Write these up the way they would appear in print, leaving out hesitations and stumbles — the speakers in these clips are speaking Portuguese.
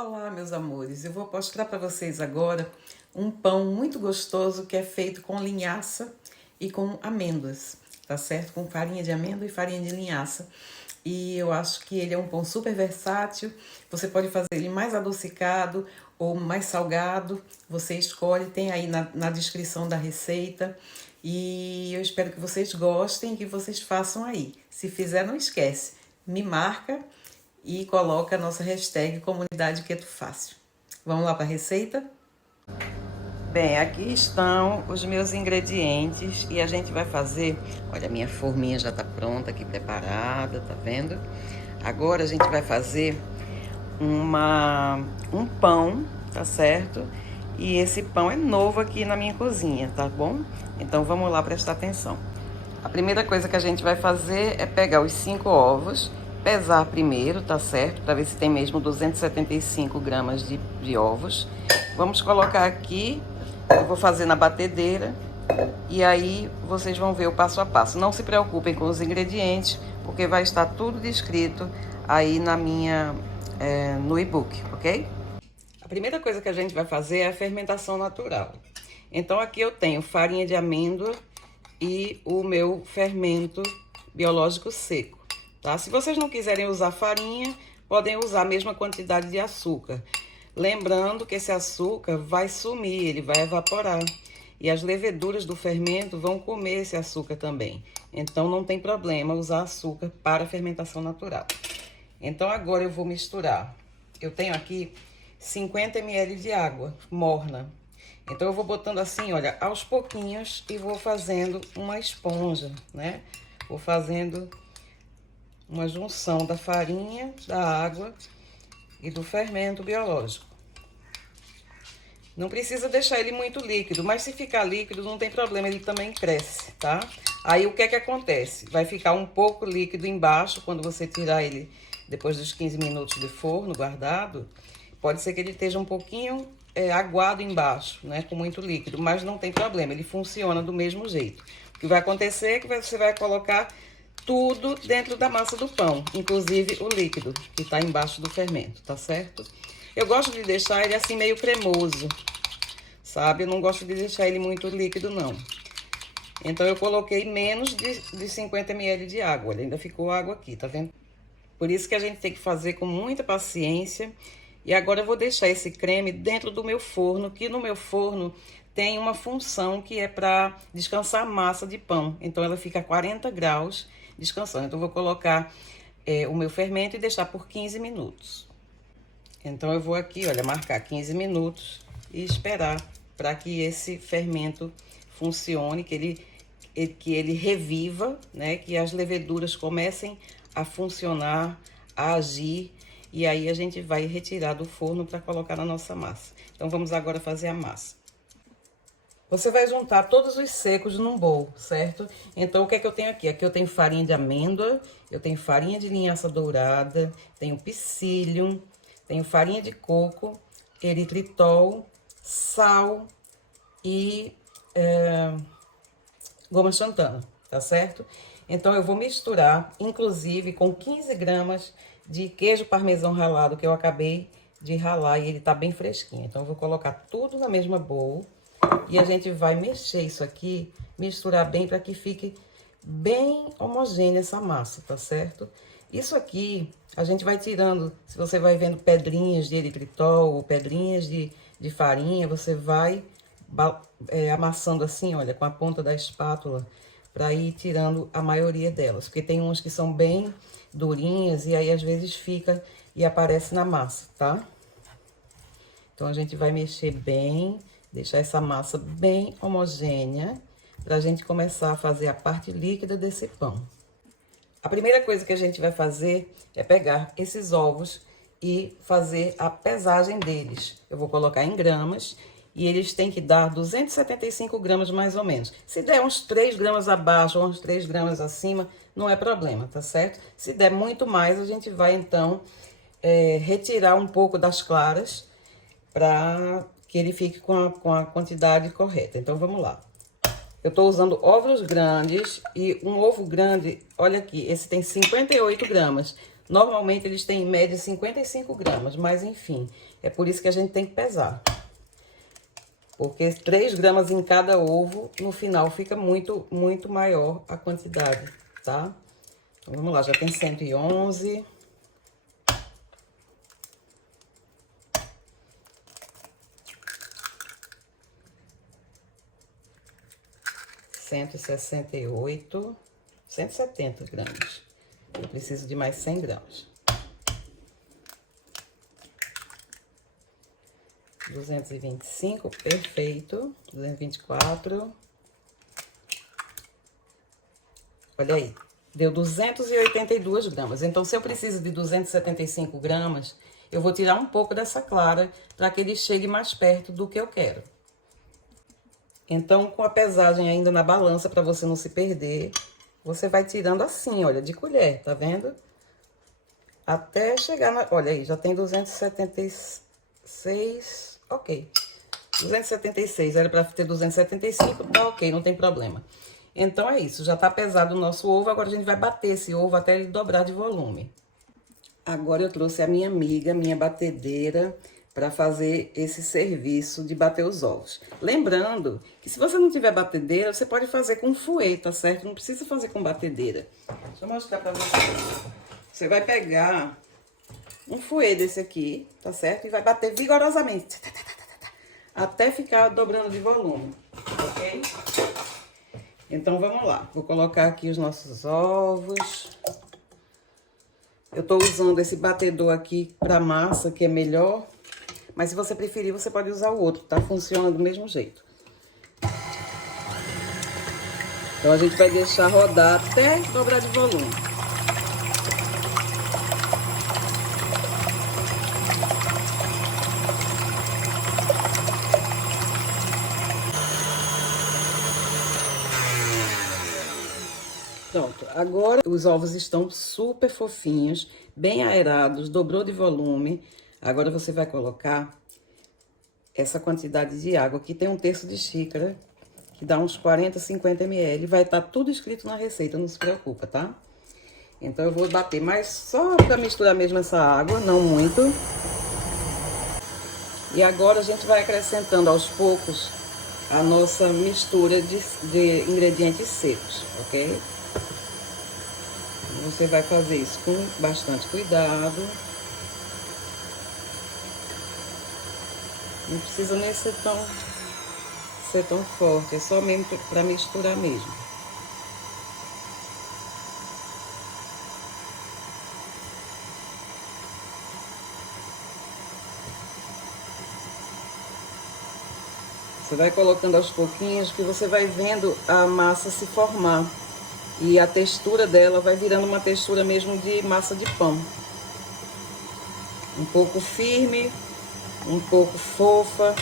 Olá, meus amores, eu vou mostrar para vocês agora um pão muito gostoso que é feito com linhaça e com amêndoas, tá certo? Com farinha de amêndoa e farinha de linhaça. E eu acho que ele é um pão super versátil, você pode fazer ele mais adocicado ou mais salgado, você escolhe, tem aí na descrição da receita. E eu espero que vocês gostem e que vocês façam aí. Se fizer, não esquece, me marca e coloca a nossa hashtag Comunidade Keto Fácil. Vamos lá para a receita? Bem, aqui estão os meus ingredientes e a gente vai fazer... Olha, a minha forminha já tá pronta aqui, preparada, tá vendo? Agora a gente vai fazer um pão, tá certo? E esse pão é novo aqui na minha cozinha, tá bom? Então vamos lá prestar atenção. A primeira coisa que a gente vai fazer é pegar os 5 ovos, pesar primeiro, tá certo? Para ver se tem mesmo 275 gramas de ovos. Vamos colocar aqui, eu vou fazer na batedeira e aí vocês vão ver o passo a passo. Não se preocupem com os ingredientes, porque vai estar tudo descrito aí no e-book, ok? A primeira coisa que a gente vai fazer é a fermentação natural. Então aqui eu tenho farinha de amêndoa e o meu fermento biológico seco, tá? Se vocês não quiserem usar farinha, podem usar a mesma quantidade de açúcar. Lembrando que esse açúcar vai sumir, ele vai evaporar. E as leveduras do fermento vão comer esse açúcar também. Então não tem problema usar açúcar para a fermentação natural. Então agora eu vou misturar. Eu tenho aqui 50 ml de água morna. Então eu vou botando assim, olha, aos pouquinhos e vou fazendo uma esponja, né? Vou fazendo uma junção da farinha, da água e do fermento biológico. Não precisa deixar ele muito líquido, mas se ficar líquido não tem problema, ele também cresce, tá? Aí o que é que acontece? Vai ficar um pouco líquido embaixo quando você tirar ele depois dos 15 minutos de forno guardado. Pode ser que ele esteja um pouquinho aguado embaixo, né, com muito líquido, mas não tem problema, ele funciona do mesmo jeito. O que vai acontecer é que você vai colocar tudo dentro da massa do pão, inclusive o líquido que está embaixo do fermento, tá certo? Eu gosto de deixar ele assim meio cremoso, sabe? Eu não gosto de deixar ele muito líquido, não. Então eu coloquei menos de 50 ml de água, olha, ainda ficou água aqui, tá vendo? Por isso que a gente tem que fazer com muita paciência. E agora eu vou deixar esse creme dentro do meu forno, que no meu forno tem uma função que é para descansar a massa de pão. Então ela fica a 40 graus descansando. Então eu vou colocar o meu fermento e deixar por 15 minutos. Então eu vou aqui, olha, marcar 15 minutos e esperar para que esse fermento funcione, que ele reviva, né? Que as leveduras comecem a funcionar, a agir. E aí a gente vai retirar do forno para colocar na nossa massa. Então vamos agora fazer a massa. Você vai juntar todos os secos num bowl, certo? Então o que é que eu tenho aqui? Aqui eu tenho farinha de amêndoa, eu tenho farinha de linhaça dourada, tenho psyllium, tenho farinha de coco, eritritol, sal e goma xantana, tá certo? Então eu vou misturar, inclusive, com 15 gramas de queijo parmesão ralado que eu acabei de ralar e ele tá bem fresquinho. Então eu vou colocar tudo na mesma bowl e a gente vai mexer isso aqui, misturar bem para que fique bem homogênea essa massa, tá certo? Isso aqui a gente vai tirando, se você vai vendo pedrinhas de eritritol ou pedrinhas de farinha, você vai amassando assim, olha, com a ponta da espátula, para ir tirando a maioria delas, porque tem uns que são bem durinhas e aí às vezes fica e aparece na massa, tá? Então a gente vai mexer bem, deixar essa massa bem homogênea, pra gente começar a fazer a parte líquida desse pão. A primeira coisa que a gente vai fazer é pegar esses ovos e fazer a pesagem deles. Eu vou colocar em gramas e eles têm que dar 275 gramas mais ou menos. Se der uns 3 gramas abaixo ou uns 3 gramas acima, não é problema, tá certo? Se der muito mais, a gente vai então retirar um pouco das claras para que ele fique com a quantidade correta. Então vamos lá. Eu tô usando ovos grandes e um ovo grande, olha aqui, esse tem 58 gramas. Normalmente eles têm em média 55 gramas, mas enfim, é por isso que a gente tem que pesar. Porque 3 gramas em cada ovo, no final fica muito maior a quantidade, tá? Então, vamos lá, já tem 111. ,168, 170 gramas. Eu preciso de mais 100 gramas. 225, perfeito. 224. Olha aí, deu 282 gramas. Então, se eu preciso de 275 gramas, eu vou tirar um pouco dessa clara para que ele chegue mais perto do que eu quero. Então, com a pesagem ainda na balança, para você não se perder, você vai tirando assim, olha, de colher, tá vendo? Até chegar na... Olha aí, já tem 276, ok. 276, era para ter 275, tá ok, não tem problema. Então, é isso, já tá pesado o nosso ovo, agora a gente vai bater esse ovo até ele dobrar de volume. Agora eu trouxe a minha amiga, minha batedeira, para fazer esse serviço de bater os ovos. Lembrando que se você não tiver batedeira, você pode fazer com fouet, tá certo? Não precisa fazer com batedeira. Deixa eu mostrar para vocês. Você vai pegar um fouet desse aqui, tá certo? E vai bater vigorosamente, até ficar dobrando de volume, ok? Então, vamos lá. Vou colocar aqui os nossos ovos. Eu tô usando esse batedor aqui para massa, que é melhor. Mas se você preferir, você pode usar o outro, tá? Funciona do mesmo jeito. Então, a gente vai deixar rodar até dobrar de volume. Pronto, agora os ovos estão super fofinhos, bem aerados, dobrou de volume. Agora você vai colocar essa quantidade de água, aqui tem 1/3 de xícara, que dá uns 40, 50 ml. Vai estar tudo escrito na receita, não se preocupa, tá? Então eu vou bater, mas só para misturar mesmo essa água, não muito. E agora a gente vai acrescentando aos poucos a nossa mistura de ingredientes secos, ok? Você vai fazer isso com bastante cuidado. Não precisa nem ser tão forte, é só mesmo para misturar mesmo. Você vai colocando aos pouquinhos, que você vai vendo a massa se formar. E a textura dela vai virando uma textura mesmo de massa de pão. Um pouco firme, um pouco fofa,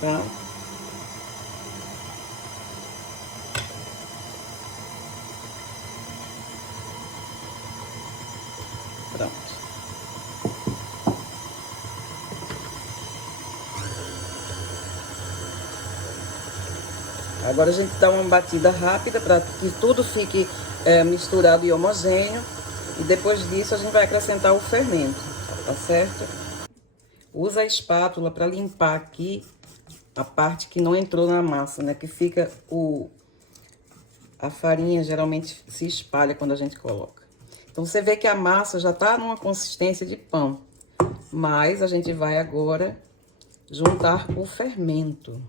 tá? Pronto. Agora a gente dá uma batida rápida para que tudo fique misturado e homogêneo. E depois disso a gente vai acrescentar o fermento, tá certo? Usa a espátula para limpar aqui a parte que não entrou na massa, né? Que fica a farinha geralmente se espalha quando a gente coloca. Então você vê que a massa já tá numa consistência de pão. Mas a gente vai agora juntar o fermento.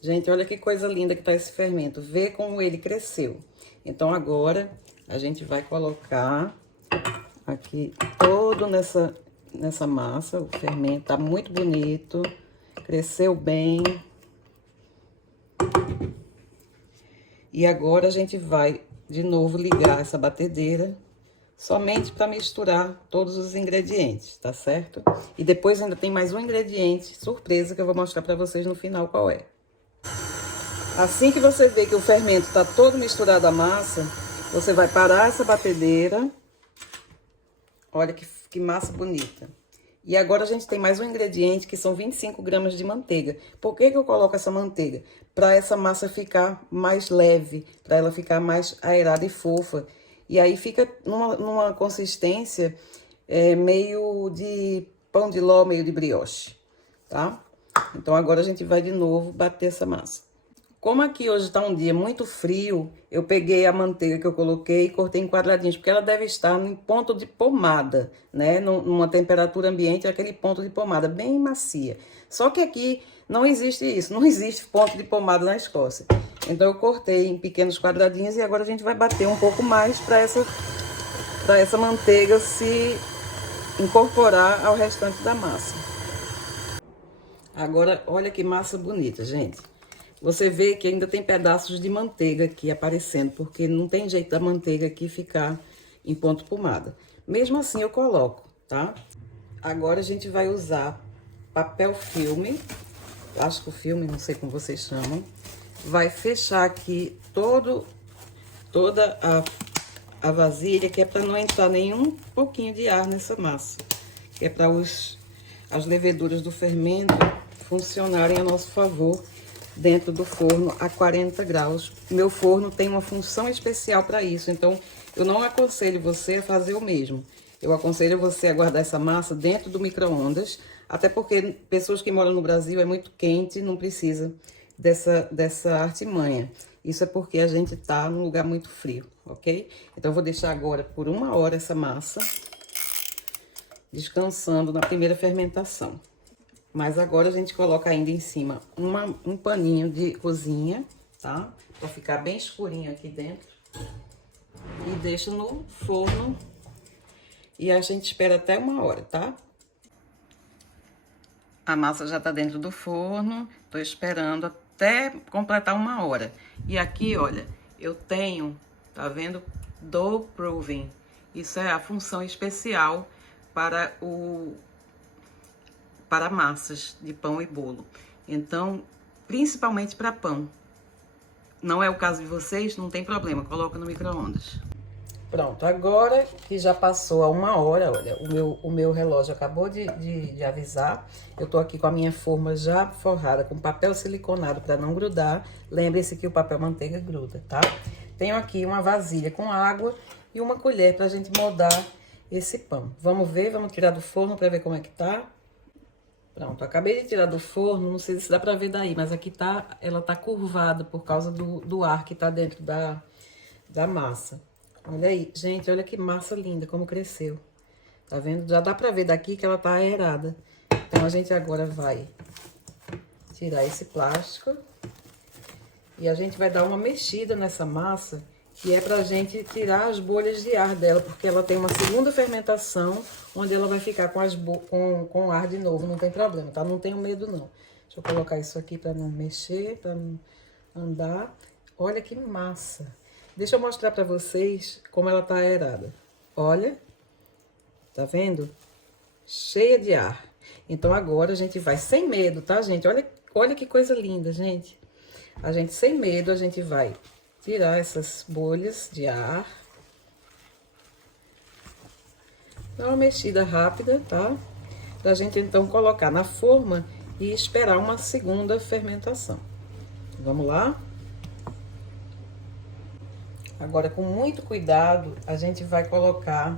Gente, olha que coisa linda que tá esse fermento. Vê como ele cresceu. Então, agora, a gente vai colocar aqui todo nessa massa. O fermento tá muito bonito. Cresceu bem. E agora, a gente vai, de novo, ligar essa batedeira. Somente para misturar todos os ingredientes, tá certo? E depois ainda tem mais um ingrediente surpresa que eu vou mostrar para vocês no final qual é. Assim que você vê que o fermento tá todo misturado à massa, você vai parar essa batedeira. Olha que massa bonita. E agora a gente tem mais um ingrediente que são 25 gramas de manteiga. Por que eu coloco essa manteiga? Para essa massa ficar mais leve, para ela ficar mais aerada e fofa. E aí fica numa consistência meio de pão de ló, meio de brioche, tá? Então agora a gente vai de novo bater essa massa. Como aqui hoje tá um dia muito frio, eu peguei a manteiga que eu coloquei e cortei em quadradinhos, porque ela deve estar em ponto de pomada, né? Numa temperatura ambiente, aquele ponto de pomada bem macia. Só que aqui não existe isso, não existe ponto de pomada na Escócia. Então eu cortei em pequenos quadradinhos e agora a gente vai bater um pouco mais para essa manteiga se incorporar ao restante da massa. Agora, olha que massa bonita, gente. Você vê que ainda tem pedaços de manteiga aqui aparecendo, porque não tem jeito da manteiga aqui ficar em ponto pomada. Mesmo assim, eu coloco, tá? Agora a gente vai usar papel filme, plástico filme, não sei como vocês chamam. Vai fechar aqui toda a vasilha, que é para não entrar nenhum pouquinho de ar nessa massa. Que é para as leveduras do fermento funcionarem a nosso favor dentro do forno a 40 graus. Meu forno tem uma função especial para isso, então eu não aconselho você a fazer o mesmo. Eu aconselho você a guardar essa massa dentro do micro-ondas, até porque pessoas que moram no Brasil é muito quente, não precisa dessa artimanha. Isso é porque a gente tá num lugar muito frio, ok? Então eu vou deixar agora por 1 hora essa massa descansando na primeira fermentação. Mas agora a gente coloca ainda em cima um paninho de cozinha, tá? Pra ficar bem escurinho aqui dentro. E deixa no forno. E a gente espera até 1 hora, tá? A massa já tá dentro do forno. Tô esperando até completar 1 hora. E aqui, olha, eu tenho, tá vendo? Dough Proving. Isso é a função especial para massas de pão e bolo. Então, principalmente para pão. Não é o caso de vocês, não tem problema, coloca no micro-ondas. Pronto, agora que já passou a 1 hora, olha, o meu relógio acabou de avisar. Eu tô aqui com a minha forma já forrada com papel siliconado para não grudar. Lembre-se que o papel manteiga gruda, tá? Tenho aqui uma vasilha com água e uma colher pra gente moldar esse pão. Vamos ver, vamos tirar do forno para ver como é que tá. Pronto, acabei de tirar do forno, não sei se dá pra ver daí, mas aqui ela tá curvada por causa do ar que tá dentro da massa. Olha aí, gente, olha que massa linda, como cresceu. Tá vendo? Já dá pra ver daqui que ela tá aerada. Então, a gente agora vai tirar esse plástico e a gente vai dar uma mexida nessa massa, que é pra gente tirar as bolhas de ar dela, porque ela tem uma segunda fermentação, onde ela vai ficar com ar de novo, não tem problema, tá? Não tenho medo, não. Deixa eu colocar isso aqui pra não mexer, pra não andar. Olha que massa! Deixa eu mostrar pra vocês como ela tá aerada. Olha, tá vendo? Cheia de ar. Então, agora a gente vai sem medo, tá, gente? Olha que coisa linda, gente. A gente, sem medo, a gente vai tirar essas bolhas de ar. Dá uma mexida rápida, tá? Pra gente, então, colocar na forma e esperar uma segunda fermentação. Vamos lá? Agora, com muito cuidado, a gente vai colocar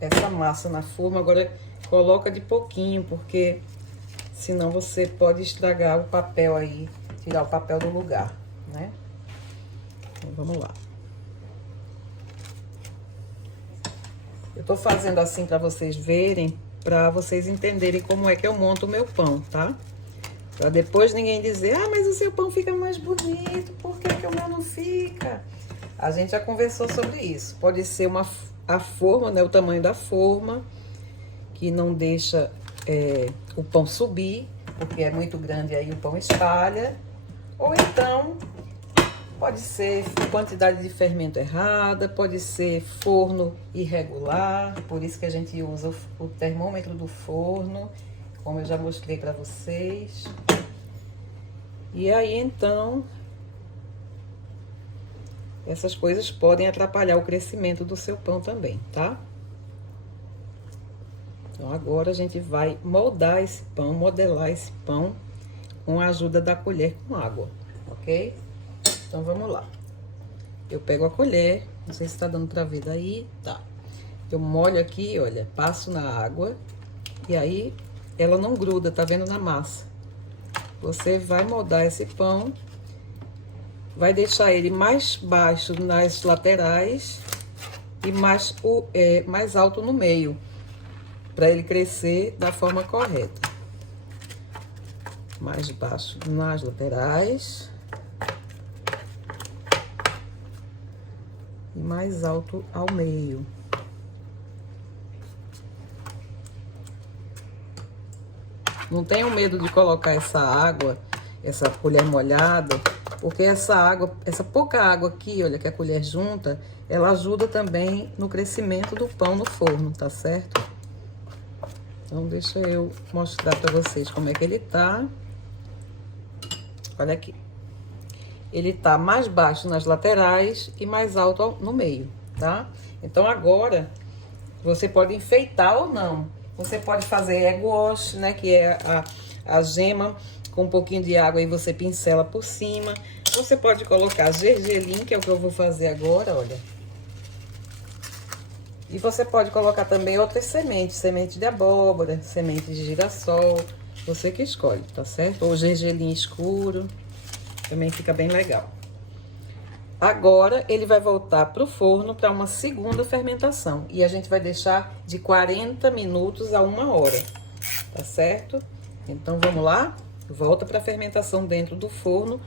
essa massa na forma. Agora, coloca de pouquinho, porque senão você pode estragar o papel aí, tirar o papel do lugar, né? Então, vamos lá. Eu tô fazendo assim pra vocês verem, pra vocês entenderem como é que eu monto o meu pão, tá? Pra depois ninguém dizer, ah, mas o seu pão fica mais bonito, por que que o meu não fica? A gente já conversou sobre isso. Pode ser a forma, né, o tamanho da forma, que não deixa o pão subir, porque é muito grande, aí o pão espalha. Ou então, pode ser quantidade de fermento errada, pode ser forno irregular, por isso que a gente usa o termômetro do forno, como eu já mostrei pra vocês. E aí, então, essas coisas podem atrapalhar o crescimento do seu pão também, tá? Então, agora a gente vai moldar esse pão, modelar esse pão com a ajuda da colher com água, ok? Então, vamos lá. Eu pego a colher, Não sei se tá dando pra ver daí. Tá. Eu molho aqui, olha, passo na água. E aí, ela não gruda, tá vendo, na massa. Você vai moldar esse pão. Vai deixar ele mais baixo nas laterais e mais alto no meio, para ele crescer da forma correta. Mais baixo nas laterais e mais alto ao meio. Não tenham medo de colocar essa água, essa colher molhada, porque essa água, essa pouca água aqui, olha, que a colher junta, ela ajuda também no crescimento do pão no forno, tá certo? Então, deixa eu mostrar pra vocês como é que ele tá. Olha aqui. Ele tá mais baixo nas laterais e mais alto no meio, tá? Então, agora, você pode enfeitar ou não. Você pode fazer egg wash, né, que é a gema com um pouquinho de água e você pincela por cima. Você pode colocar gergelim, que é o que eu vou fazer agora, olha. E você pode colocar também outras sementes, semente de abóbora, semente de girassol, você que escolhe, tá certo? Ou gergelim escuro, também fica bem legal. Agora, ele vai voltar pro forno para uma segunda fermentação. E a gente vai deixar de 40 minutos a 1 hora, tá certo? Então, vamos lá? Volta para a fermentação dentro do forno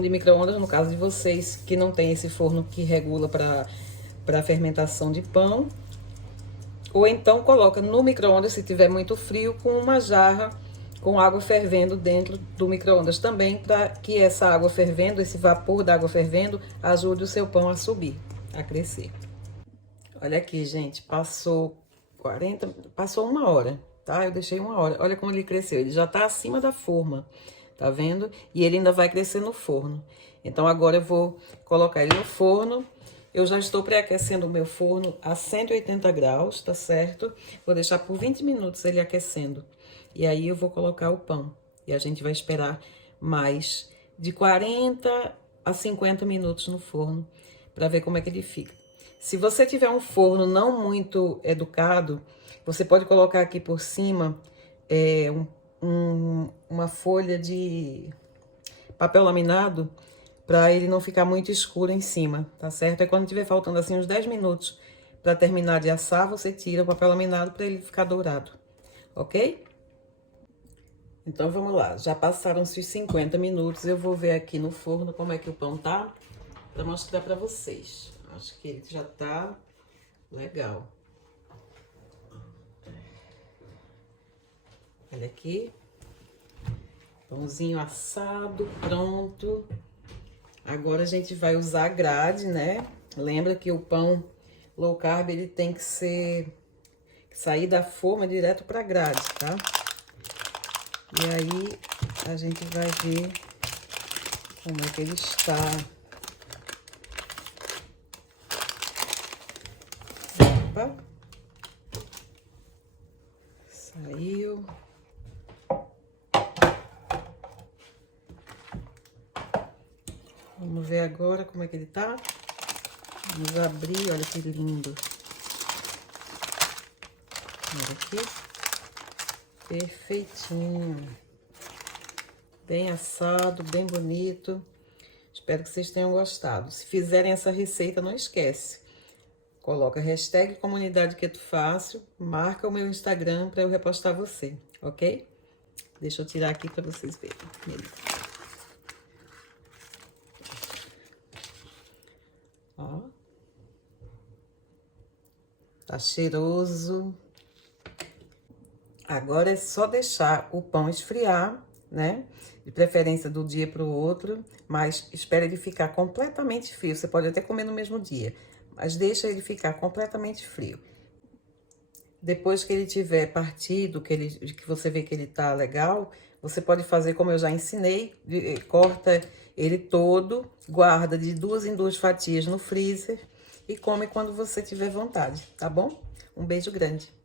de micro-ondas, no caso de vocês que não tem esse forno que regula para fermentação de pão. Ou então coloca no micro-ondas, se tiver muito frio, com uma jarra com água fervendo dentro do micro-ondas também, para que essa água fervendo, esse vapor da água fervendo, ajude o seu pão a subir, a crescer. Olha aqui, gente, passou 1 hora, tá? Eu deixei 1 hora. Olha como ele cresceu, ele já tá acima da forma, tá vendo? E ele ainda vai crescer no forno. Então, agora eu vou colocar ele no forno. Eu já estou pré-aquecendo o meu forno a 180 graus, tá certo? Vou deixar por 20 minutos ele aquecendo. E aí eu vou colocar o pão. E a gente vai esperar mais de 40 a 50 minutos no forno para ver como é que ele fica. Se você tiver um forno não muito educado, você pode colocar aqui por cima uma folha de papel laminado para ele não ficar muito escuro em cima, tá certo? É quando tiver faltando assim uns 10 minutos para terminar de assar, você tira o papel laminado para ele ficar dourado, ok? Então, vamos lá. Já passaram-se os 50 minutos. Eu vou ver aqui no forno como é que o pão tá, para mostrar para vocês. Acho que ele já tá legal. Olha aqui. Pãozinho assado, pronto. Agora a gente vai usar a grade, né? Lembra que o pão low carb, ele tem que sair da forma direto pra grade, tá? E aí, a gente vai ver como é que ele está. Opa. Saiu. Vamos ver agora como é que ele tá. Vamos abrir, olha que lindo. Olha aqui. Perfeitinho. Bem assado, bem bonito. Espero que vocês tenham gostado. Se fizerem essa receita, não esquece. Coloca hashtag comunidade Keto Fácil, marca o meu Instagram para eu repostar você, ok? Deixa eu tirar aqui para vocês verem. Ó. Tá cheiroso. Agora é só deixar o pão esfriar, né? De preferência do dia para o outro, mas espera ele ficar completamente frio. Você pode até comer no mesmo dia, mas deixa ele ficar completamente frio. Depois que ele tiver partido, que você vê que ele tá legal, você pode fazer como eu já ensinei, corta ele todo, guarda de 2 em 2 fatias no freezer e come quando você tiver vontade, tá bom? Um beijo grande.